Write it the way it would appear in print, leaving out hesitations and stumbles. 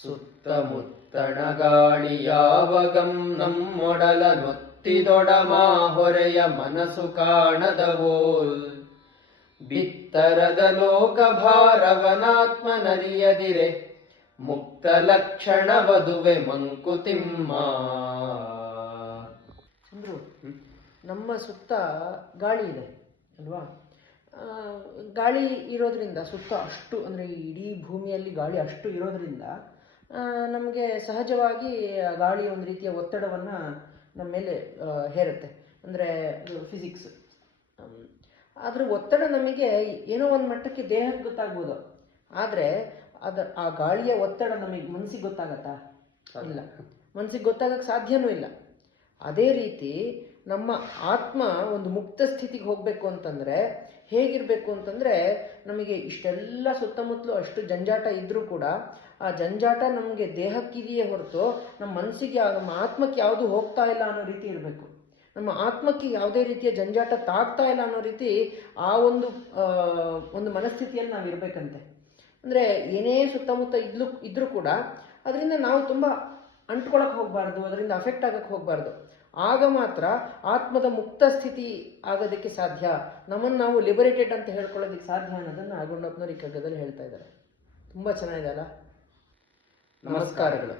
ಸುತ್ತಮುತ್ತಣ ಗಾಳಿಯಾವಗಂ ನಮ್ಮೊಡಲ ನೊತ್ತಿದೊಡಮಾ ಹೊರೆಯ ಮನಸ್ಸು ಕಾಣದವೋಲ್ ಬಿತ್ತರದ ಲೋಕ ಭಾರವನಾತ್ಮನರಿಯದಿರೆ ಮುಕ್ತ ಲಕ್ಷಣ ವಧುವೆ ಮಂಕುತಿಮ್ಮ. ಅಂದ್ರು ನಮ್ಮ ಸುತ್ತ ಗಾಳಿ ಇದೆ ಅಲ್ವಾ? ಗಾಳಿ ಇರೋದ್ರಿಂದ ಸುತ್ತ ಅಷ್ಟು ಅಂದರೆ ಇಡೀ ಭೂಮಿಯಲ್ಲಿ ಗಾಳಿ ಅಷ್ಟು ಇರೋದ್ರಿಂದ ನಮಗೆ ಸಹಜವಾಗಿ ಗಾಳಿ ಒಂದು ರೀತಿಯ ಒತ್ತಡವನ್ನು ನಮ್ಮ ಮೇಲೆ ಹೇರುತ್ತೆ. ಅಂದರೆ ಫಿಸಿಕ್ಸ್. ಆದ್ರೆ ಒತ್ತಡ ನಮಗೆ ಏನೋ ಒಂದು ಮಟ್ಟಕ್ಕೆ ದೇಹಕ್ಕೆ ಗೊತ್ತಾಗ್ಬೋದು, ಆದರೆ ಆ ಗಾಳಿಯ ಒತ್ತಡ ನಮಗೆ ಮನಸ್ಸಿಗೆ ಗೊತ್ತಾಗತ್ತಾ? ಇಲ್ಲ, ಮನಸ್ಸಿಗೆ ಗೊತ್ತಾಗಕ್ಕೆ ಸಾಧ್ಯನೂ ಇಲ್ಲ. ಅದೇ ರೀತಿ ನಮ್ಮ ಆತ್ಮ ಒಂದು ಮುಕ್ತ ಸ್ಥಿತಿಗೆ ಹೋಗಬೇಕು ಅಂತಂದರೆ ಹೇಗಿರಬೇಕು ಅಂತಂದರೆ, ನಮಗೆ ಇಷ್ಟೆಲ್ಲ ಸುತ್ತಮುತ್ತಲು ಅಷ್ಟು ಜಂಜಾಟ ಇದ್ರೂ ಕೂಡ ಆ ಜಂಜಾಟ ನಮಗೆ ದೇಹಕ್ಕಿದೆಯೇ ಹೊರತು ನಮ್ಮ ಮನಸ್ಸಿಗೆ, ನಮ್ಮ ಆತ್ಮಕ್ಕೆ ಯಾವುದು ಹೋಗ್ತಾ ಇಲ್ಲ ಅನ್ನೋ ರೀತಿ ಇರಬೇಕು. ನಮ್ಮ ಆತ್ಮಕ್ಕೆ ಯಾವುದೇ ರೀತಿಯ ಜಂಜಾಟ ತಾಗ್ತಾ ಇಲ್ಲ ಅನ್ನೋ ರೀತಿ ಆ ಒಂದು ಮನಸ್ಥಿತಿಯಲ್ಲಿ ನಾವು ಇರಬೇಕಂತೆ. ಅಂದರೆ ಏನೇ ಸುತ್ತಮುತ್ತ ಇದ್ರೂ ಕೂಡ ಅದರಿಂದ ನಾವು ತುಂಬ ಅಂಟ್ಕೊಳಕ್ಕೆ ಹೋಗಬಾರ್ದು, ಅದರಿಂದ ಅಫೆಕ್ಟ್ ಆಗಕ್ಕೆ ಹೋಗಬಾರ್ದು. ಆಗ ಮಾತ್ರ ಆತ್ಮದ ಮುಕ್ತ ಸ್ಥಿತಿ ಆಗೋದಕ್ಕೆ ಸಾಧ್ಯ, ನಮ್ಮನ್ನು ನಾವು ಲಿಬರೇಟೆಡ್ ಅಂತ ಹೇಳ್ಕೊಳ್ಳೋದಕ್ಕೆ ಸಾಧ್ಯ ಅನ್ನೋದನ್ನು ಆಗೊಂಡಪ್ಪನವ್ರು ಈ ಕಗ್ಗದಲ್ಲಿ ಹೇಳ್ತಾ ಇದ್ದಾರೆ. ತುಂಬ ಚೆನ್ನಾಗಿದೆ ಅಲ್ಲ? ನಮಸ್ಕಾರಗಳು.